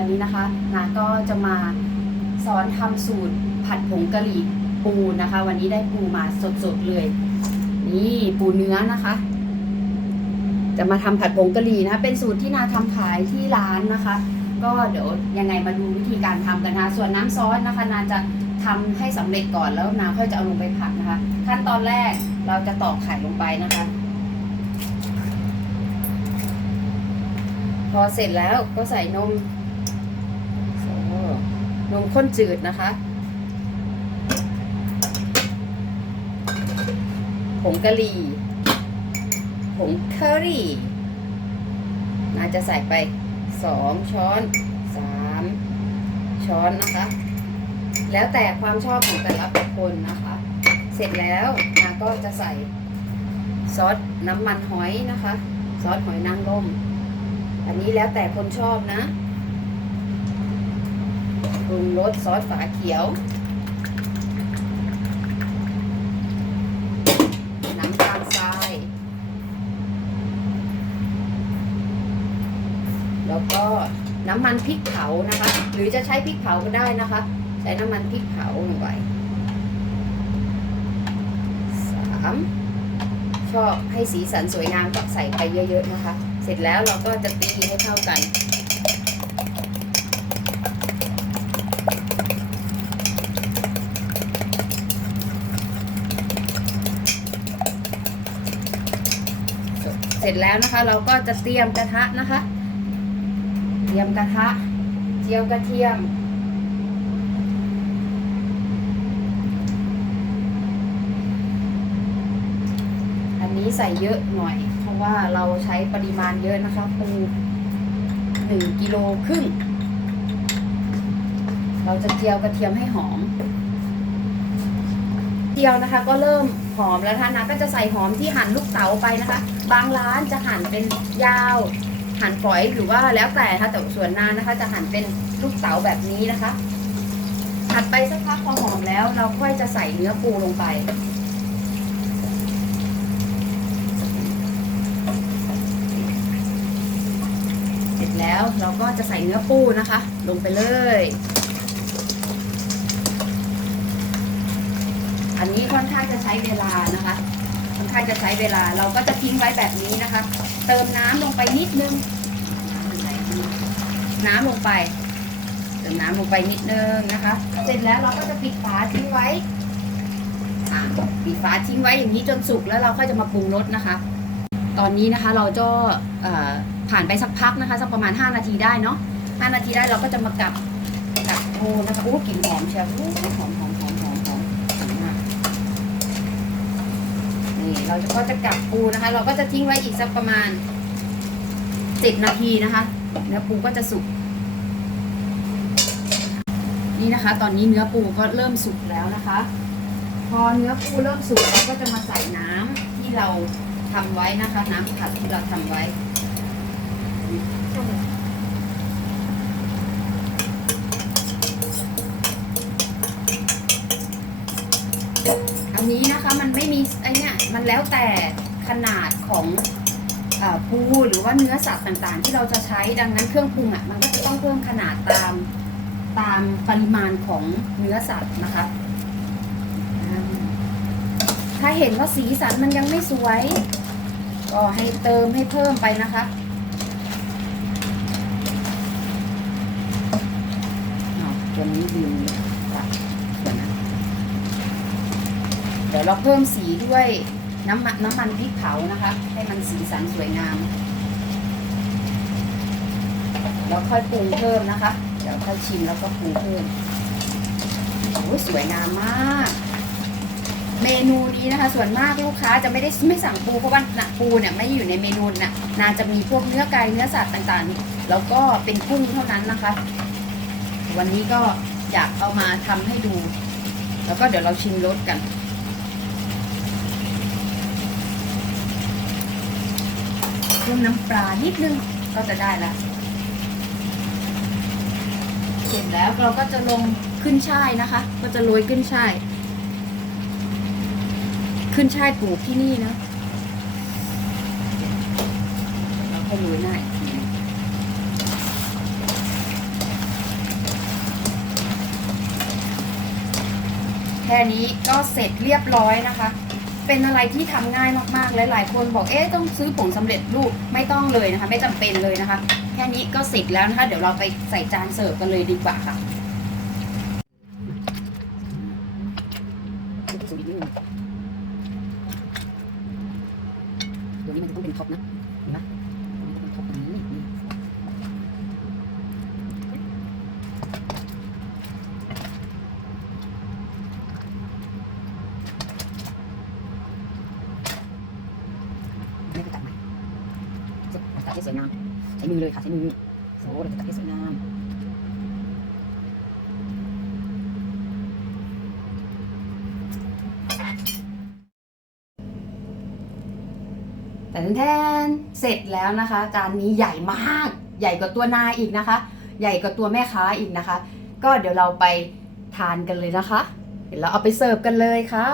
วันนี้นะคะนาก็จะมาสอนทำสูตรผัดผงกะหรี่ปูนะคะ วันนี้ได้ปูมาสดๆเลย นี่ปูเนื้อนะคะ จะมาทำผัดผงกะหรี่นะคะเป็นสูตรที่นาทำขายที่ร้านนะคะ ก็เดี๋ยวยังไงมาดูวิธีการทำกันนะะส่วนน้ำซอสนะคะ นาจะทำให้สำเร็จก่อนแล้วนาค่อยจะเอาลงไปผัดนะคะ ขั้นตอนแรกเราจะตอกไข่ลงไปนะคะพอเสร็จแล้วก็ใส่นม นมข้นจืดนะคะ ผงกะหรี่ ผงเคอรี่น่าจะใส่ไปสองช้อนสามช้อนนะคะ แล้วแต่ความชอบของแต่ละคนนะคะ เสร็จแล้วนาก็จะใส่ซอสน้ำมันหอยนะคะ ซอสหอยนางรมอันนี้แล้วแต่คนชอบนะ ปรุงรสซอสฝาเขียว น้ำตาลทราย แล้วก็น้ำมันพริกเผานะคะ หรือจะใช้พริกเผาก็ได้นะคะ ใช้น้ำมันพริกเผาลงไปสามชอบให้สีสันสวยงามก็ใส่ไปเยอะ ๆ นะคะ เสร็จแล้วเราก็จะตีให้เข้ากัน เสร็จแล้วนะคะ เราก็จะเตรียมกระทะนะคะ เตรียมกระทะเจียวกระเทียม อันนี้ใส่เยอะหน่อย เพราะว่าเราใช้ปริมาณเยอะนะคะปูหนึ่งกิโลครึ่ง เราจะเจียวกระเทียมให้หอม เจียวนะคะ ก็เริ่มหอมแล้วนะคะนะก็จะใส่หอมที่หั่นลูกเต๋าไปนะคะ บางร้านจะหั่นเป็นยาว หั่นฝอยหรือว่าแล้วแต่นะคะแต่ส่วนนานนะคะ จะหั่นเป็นลูกเต๋าแบบนี้นะคะผัดไปสักพักพอหอมแล้ว เราค่อยจะใส่เนื้อปูลงไปเสร็จแล้วเราก็จะใส่เนื้อปูนะคะ ลงไปเลย อันนี้ค่อนข้างจะใช้เวลานะคะ ค่อนข้างจะใช้เวลา เราก็จะทิ้งไว้แบบนี้นะคะ เติมน้ำลงไปนิดนึง น้ำลงไปน้ำลงไป เติมน้ำลงไปนิดนึงนะคะ เสร็จแล้วเราก็จะปิดฝาทิ้งไว้ปิดฝาทิ้งไว้อย่างนี้จนสุกแล้วเราค่อยจะมาปรุงรสนะคะ ตอนนี้นะคะเราก็เอ่อผ่านไปสักพักนะคะสักประมาณ 5 นาทีได้เนาะ5นาทีได้เราก็จะมากลับกลับโทนะคะอู้กลิ่นหอมเชียวอู้หอมหอมหอมหอมหอมหอมมากนี่ เราก็จะกลับปูนะคะ เราก็จะทิ้งไว้อีกสักประมาณ7นาทีนะคะ เนื้อปูก็จะสุก นี่นะคะ ตอนนี้เนื้อปูก็เริ่มสุกแล้วนะคะ พอเนื้อปูเริ่มสุกเราก็จะมาใส่น้ำที่เราทำไว้นะคะ น้ำผัดที่เราทำไว้อันนี้นะคะมันไม่มี มันแล้วแต่ขนาดของอปูหรือว่าเนื้อสัตว์ต่างๆ ที่เราจะใช้ดังนั้นเครื่องปรุงอะมันก็จะต้องเพิ่มขนาดตามตามปริมาณของเนื้อสัตว์นะคะ ถ้าเห็นว่าสีสันมันยังไม่สวย ก็ให้เติมให้เพิ่มไปนะคะอ้าวตัวนี้ดีตัดเลยวนเดี๋ยวเราเพิ่มสีด้วย น้ำมันน้ำมันพริกเผานะคะ ให้มันสีสันสวยงามแล้วค่อยปรุงเพิ่มนะคะ เดี๋ยวค่อยชิมแล้วก็ปรุงเพิ่มโอ้ยสวยงามมาก เมนูนี้นะคะ ส่วนมากลูกค้าจะไม่ได้ไม่สั่งปูเพราะว่านักปูเนี่ยไม่อยู่ในเมนูนะนาจะมีพวกเนื้อไก่เนื้อสัตว์ต่างๆ แล้วก็เป็นกุ้งเท่านั้นนะคะ วันนี้ก็อยากเอามาทำให้ดู แล้วก็เดี๋ยวเราชิมรสกัน เพิ่มน้ำปลานิดนึงก็จะได้ละเสร็จแล้วเราก็จะลงขึ้นช่ายนะคะ ก็จะโรยขึ้นช่าย ขึ้นช่ายปลูกที่นี่นะแล้วก็โรยหน้าแค่นี้ก็เสร็จเรียบร้อยนะคะ เป็นอะไรที่ทำง่ายมากๆและหลายคนบอกเอ๊ะต้องซื้อผงสำเร็จรูปไม่ต้องเลยนะคะ ไม่จำเป็นเลยนะคะ แค่นี้ก็เสร็จแล้วนะคะ เดี๋ยวเราไปใส่จานเสิร์ฟกันเลยดีกว่าค่ะตัวนี้มันจะต้องเป็นท็อปนะเห็นไหมตัวนี้ต้องเป็นท็อปตรงนี้นี่ ไม่ก็ตัดใหม่ ตัดให้สวยงาม ใช้มือเลยค่ะ ใช้มือโอ้เราจะตัดให้สวยงามแต่แทนเสร็จแล้วนะคะ จานนี้ใหญ่มาก ใหญ่กว่าตัวนายอีกนะคะ ใหญ่กว่าตัวแม่ค้าอีกนะคะ ก็เดี๋ยวเราไปทานกันเลยนะคะ เดี๋ยวเราเอาไปเสิร์ฟกันเลยค่ะ